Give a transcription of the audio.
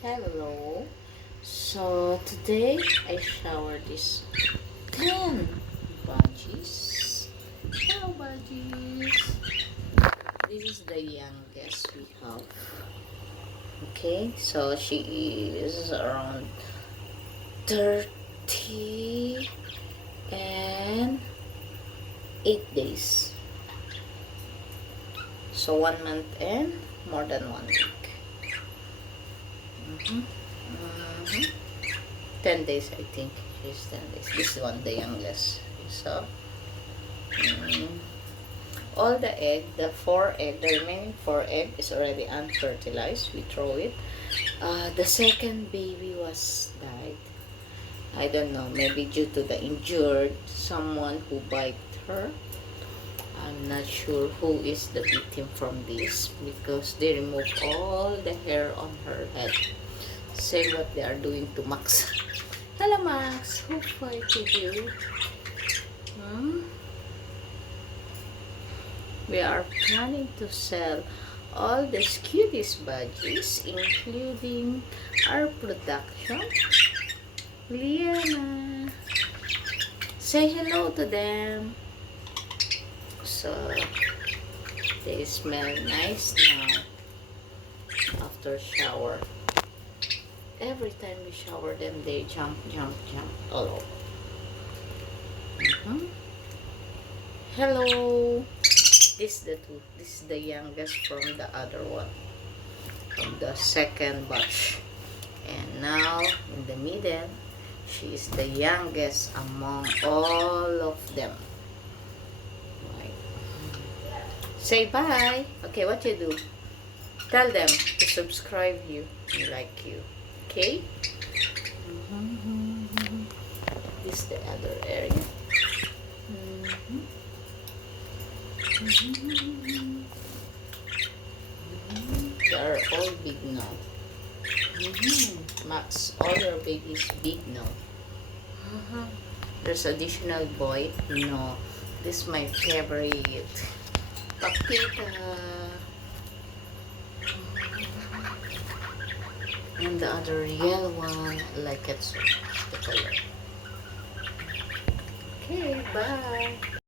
Hello. So today I showered this 10 budgies. Hello budgies. This is the youngest we have. Okay, so she is around 30 and 8 days. So 1 month and more than 1 week. 10 days, I think. She's 10 days. This one, the youngest. So, all the egg, the remaining 4 egg is already unfertilized. We throw it. The second baby was died. I don't know, maybe due to the injured someone who bite her. I'm not sure who is the victim from this because they remove all the hair on her head. Same what they are doing to Max. Hello Max, who fighted you? We are planning to sell all the cutest budgies, including our production. Liana, say hello to them. So they smell nice now after shower. Every time we shower them, they jump all over. Hello. This is the youngest from the other one, from the second batch. And now in the middle, she is the youngest among all of them. Right. Say bye. Okay, what you do? Tell them to subscribe you and like you. Okay? This is the other area. They are all big now. Max, all your babies big now. There's additional boy. No, this is my favorite. Pakita. And the other yellow one, I like it so much, the color. Okay, bye.